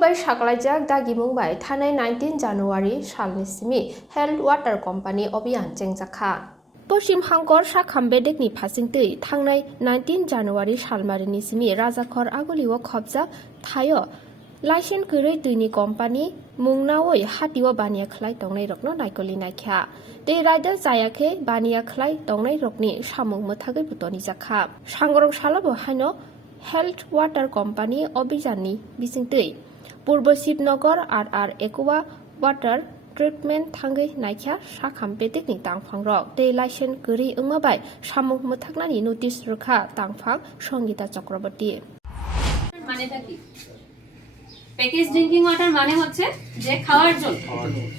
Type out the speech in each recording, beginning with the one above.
bai Khulaijak dagi mungbai thanai 19 January salni simi Health Water Company obiyan chengjaka. Poshim Hangkor Shakham Bedekni Pasingtui Thangnai 19 January Salmarini Simi Rajakhor Agoliwo Khobjak Thayo Laisen Kurei Twini Company Mungnawoi Hati o Baniya Khlai Tongnai Rokno Naikoli Naikha De Raida Chayake Baniya Khlai Tongnai Rokni Samwng Mwthakjak Butoni Jakha Sangrong Salabo Haino Health Water Company Obijani Bisingtui Purbo Shivnagar RR Equa Water Treatment Thangai Naikha Shakham Bedekni Tangphangrok De Laisen Kurei Ungmabai Samwng Mwthaknani Notice Rokha Tangphang Songita Chakraborty মানেটা কি package drinking water মানে হচ্ছে যে খাওয়ার জল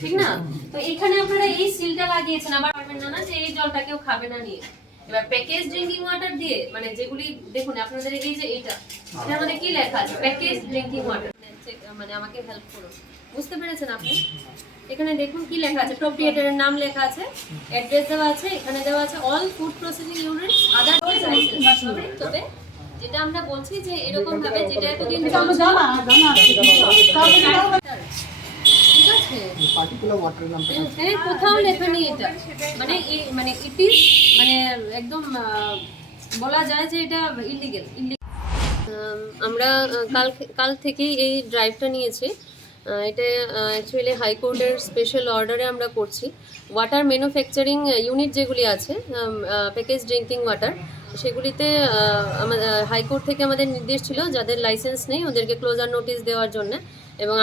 ঠিক না তো এখানে আপনারা এই সিলটা লাগিয়েছেন আবার পারবেন না যে এই জলটা কেউ খাবে না নিয়ে এবার প্যাকেজ ড্রিঙ্কিং ওয়াটার দিয়ে মানে যেগুলি দেখুন আপনাদের এই যে এটার মধ্যে কি লেখা আছে প্যাকেজ ড্রিঙ্কিং ওয়াটার মানে আমাকে হেল্প করুন বুঝতে পেরেছেন আপনি এখানে দেখুন কি লেখা আছে প্রোপ্রিয়েটরের নাম লেখা আছে অ্যাড্রেস দেওয়া আছে এখানে দেওয়া আছে অল ফুড প্রসেসিং ইউনিটস আদার তবে যেটা আমরা বলছি যে এরকম ভাবে যেটা এতদিন চলছে ঠিক আছে পার্টিকুলার ওয়াটার নামটা কোথাও লেখা নেই এটা মানে ইট ইজ মানে একদম বলা যায় যে এটা ইলিগ্যাল আমরা কাল থেকেই এই ড্রাইভটা নিয়েছি এটা অ্যাকচুয়ালি হাইকোর্টের স্পেশাল অর্ডারে আমরা করছি ওয়াটার ম্যানুফ্যাকচারিং ইউনিট যেগুলি আছে প্যাকেজ ড্রিঙ্কিং ওয়াটার সেগুলিতে হাইকোর্ট থেকে আমাদের নির্দেশ ছিল যাদের লাইসেন্স নেই ওদেরকে ক্লোজার নোটিশ দেওয়ার জন্য এবং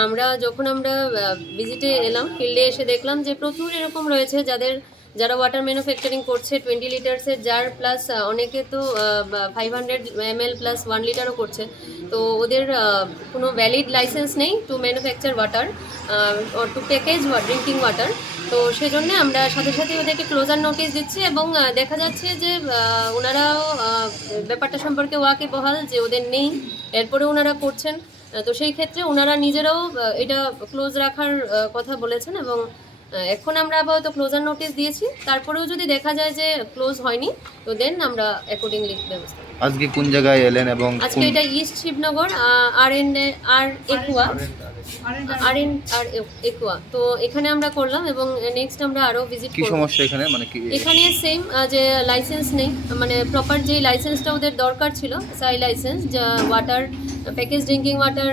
যখন আমরা ভিজিটে এলাম ফিল্ডে এসে দেখলাম যে প্রচুর এরকম রয়েছে যারা ওয়াটার ম্যানুফ্যাকচারিং করছে 20 লিটার্সের জার প্লাস অনেকে তো 500 ml প্লাস 1 লিটারও করছে তো ওদের কোনো ভ্যালিড লাইসেন্স নেই to manufacture water or to package drinking water তো সেজন্য আমরা সাথে সাথে ওদেরকে ক্লোজার নোটিশ দিচ্ছি এবং দেখা যাচ্ছে যে ওনারাও ব্যাপারটা সম্পর্কে ওয়াকিবহাল যে ওদের নেই এরপরে ওনারা করছেন তো সেই ক্ষেত্রে ওনারা নিজেরাও এটা ক্লোজ রাখার কথা বলেছেন এবং এখন আমরা আপাতত ক্লোজার নোটিশ দিয়েছি তারপরেও যদি দেখা যায় যে ক্লোজ হয়নি তো দেন আমরা অ্যাকর্ডিংলি ব্যবস্থা আজকে কোন জায়গায় এলেন এবং আজকে এটা ইস্ট শিবনগর আর একুয়া তো এখানে আমরা করলাম এবং নেক্সট আমরা আরো ভিজিট করব কি সমস্যা এখানে মানে কি এখানে সেম যে লাইসেন্স নেই মানে প্রপার যে লাইসেন্সটা ওদের দরকার ছিল সাই লাইসেন্স যা water package drinking water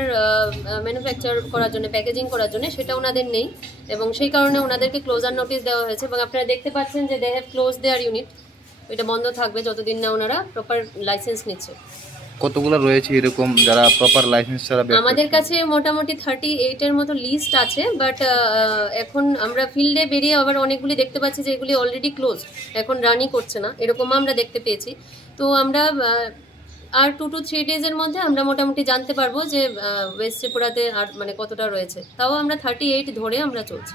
manufacture করার জন্য প্যাকেজিং করার জন্য সেটা ওনাদের নেই এবং সেই কারণে ওনাদেরকে ক্লোজার নোটিশ দেওয়া হয়েছে এবং আপনারা দেখতে পাচ্ছেন যে they have close their unit এটা বন্ধ থাকবে যতদিন না ওনারা প্রপার লাইসেন্স নিচ্ছে কতগুলো রয়েছে এরকম যারা প্রপার লাইসেন্স ছাড়া আমাদের কাছে মোটামুটি 38 এর মতো লিস্ট আছে বাট এখন আমরা ফিল্ডে বেরিয়ে আবার অনেকগুলি দেখতে পাচ্ছি যে এগুলি অলরেডি ক্লোজ এখন রানই করছে না এরকম আমরা দেখতে পেয়েছি তো আমরা আর 2 to 3 ডেজের মধ্যে আমরা মোটামুটি জানতে পারবো যে ওয়েস্ট ত্রিপুরাতে আর মানে কতটা রয়েছে তাও আমরা 38 ধরে আমরা চলছি